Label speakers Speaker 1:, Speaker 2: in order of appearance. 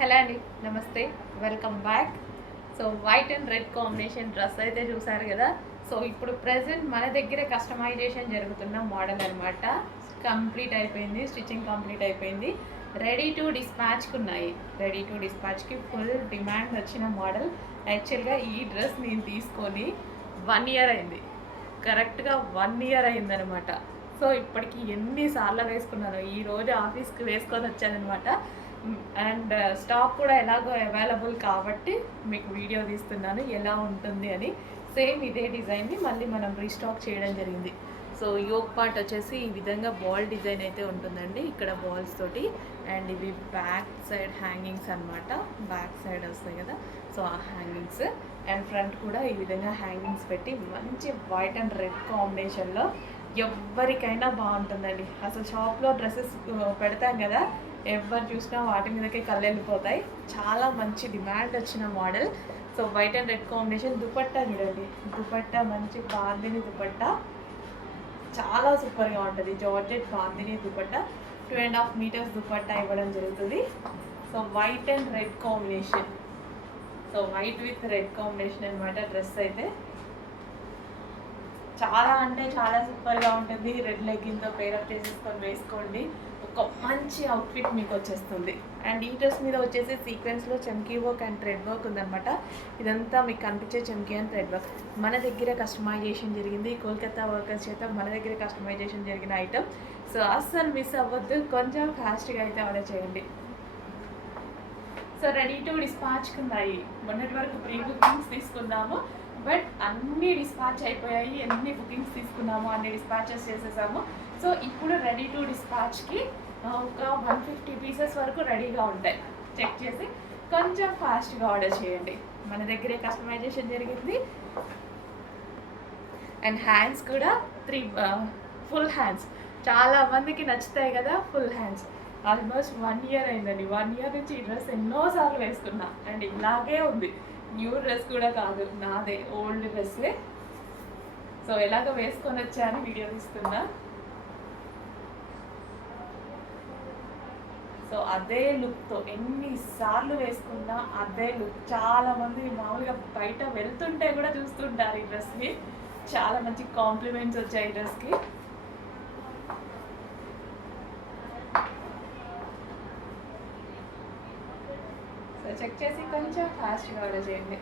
Speaker 1: Hello అండి namaste welcome back. So white and red combination dress అయితే చూసారు కదా. సో ఇప్పుడు ప్రజెంట్ మన దగ్గర కస్టమైజేషన్ జరుగుతున్న మోడల్ అనమాట కంప్లీట్ అయిపోయింది స్టిచ్చింగ్ కంప్లీట్ అయిపోయింది. రెడీ టు డిస్పాచ్కి ఉన్నాయి రెడీ టు డిస్పాచ్కి ఫుల్ డిమాండ్ వచ్చిన మోడల్. యాక్చువల్గా ఈ డ్రెస్ నేను తీసుకొని వన్ ఇయర్ అయింది. కరెక్ట్గా వన్ ఇయర్ అయిందనమాట సో ఇప్పటికి ఎన్నిసార్లు వేసుకున్నాను ఈ రోజు ఆఫీస్కి వేసుకొని వచ్చానమాట అండ్ uh, స్టాక్ కూడా ఎలాగో అవైలబుల్ కాబట్టి మీకు వీడియో తీస్తున్నాను ఎలా ఉంటుంది అని. సేమ్ ఇదే డిజైన్ని మళ్ళీ మనం రీస్టాక్ చేయడం జరిగింది. సో యోగ్ పార్ట్ వచ్చేసి ఈ విధంగా బాల్ డిజైన్ అయితే ఉంటుందండి ఇక్కడ బాల్స్ తోటి. అండ్ ఇవి బ్యాక్ సైడ్ హ్యాంగింగ్స్ అన్నమాట. బ్యాక్ సైడ్ వస్తాయి కదా సో ఆ హ్యాంగింగ్స్ అండ్ ఫ్రంట్ కూడా ఈ విధంగా హ్యాంగింగ్స్ పెట్టి మంచి వైట్ అండ్ రెడ్ కాంబినేషన్లో ఎవరికైనా బాగుంటుందండి. అసలు షాప్లో డ్రెస్సెస్ పెడతాం కదా ఎవరు చూసినా వాటి మీదకే కళ్ళు వెళ్ళిపోతాయి చాలా మంచి డిమాండ్ వచ్చిన model. So white and red combination dupatta చూడండి. దుపట్టా మంచి బాందిని దుపట్టా. చాలా సూపర్గా ఉంటుంది. Georgette bandhani dupatta. Two and half meters dupatta ఇవ్వడం జరుగుతుంది. So white and red combination. So white with red combination అనమాట డ్రెస్ అయితే. చాలా అంటే చాలా సూపర్గా ఉంటుంది. రెడ్ లెగ్గింగ్తో పేరప్ చేసేసుకొని వేసుకోండి. ఒక మంచి అవుట్ఫిట్ మీకు వచ్చేస్తుంది. అండ్ ఈ డ్రెస్ మీద వచ్చేసి సీక్వెన్స్లో చమ్కీ వర్క్ అండ్ థ్రెడ్ వర్క్ ఉందన్నమాట. ఇదంతా మీకు కనిపించే చమ్కీ అండ్ థ్రెడ్ వర్క్ మన దగ్గర కస్టమైజేషన్ జరిగింది. కోల్కతా వర్కర్స్ చేత మన దగ్గర కస్టమైజేషన్ జరిగిన ఐటమ్ సో అస్సలు మిస్ అవ్వద్దు. కొంచెం ఫాస్ట్గా అయితే ఆర్డర్ చేయండి. సో రెడీ టు డిస్పాచ్కి ఉన్నాయి మొన్నటి వరకు ప్రీ బుకింగ్స్ తీసుకుందాము. బట్ అన్ని డిస్పాచ్ అయిపోయాయి ఎన్ని బుకింగ్స్ తీసుకున్నాము అన్ని డిస్పాచెస్ చేసేసాము. సో ఇప్పుడు రెడీ టు డిస్పాచ్కి ఒక వన్ ఫిఫ్టీ పీసెస్ వరకు రెడీగా ఉంటాయి. చెక్ చేసి కొంచెం ఫాస్ట్గా ఆర్డర్ చేయండి. మన దగ్గరే కస్టమైజేషన్ జరిగింది. అండ్ హ్యాండ్స్ కూడా త్రీ ఫుల్ హ్యాండ్స్ చాలా మందికి నచ్చుతాయి కదా full hands almost one year అయిందండి. వన్ ఇయర్ నుంచి ఈ డ్రెస్ ఎన్నోసార్లు వేసుకున్నా. అండ్ ఇలాగే ఉంది. న్యూ డ్రెస్ కూడా కాదు నాదే ఓల్డ్ డ్రెస్సే. సో ఎలాగ వేసుకొని వచ్చా అని వీడియో తీస్తున్నా. సో అదే లుక్తో ఎన్నిసార్లు వేసుకున్నా అదే లుక్. చాలామంది మామూలుగా బయట వెళ్తుంటే కూడా చూస్తుంటారు ఈ డ్రెస్కి చాలా మంచి కాంప్లిమెంట్స్ వచ్చాయి ఈ డ్రెస్కి. చెక్ చేసి కొంచెం ఫాస్ట్గా ఆర్డర్ చేయండి.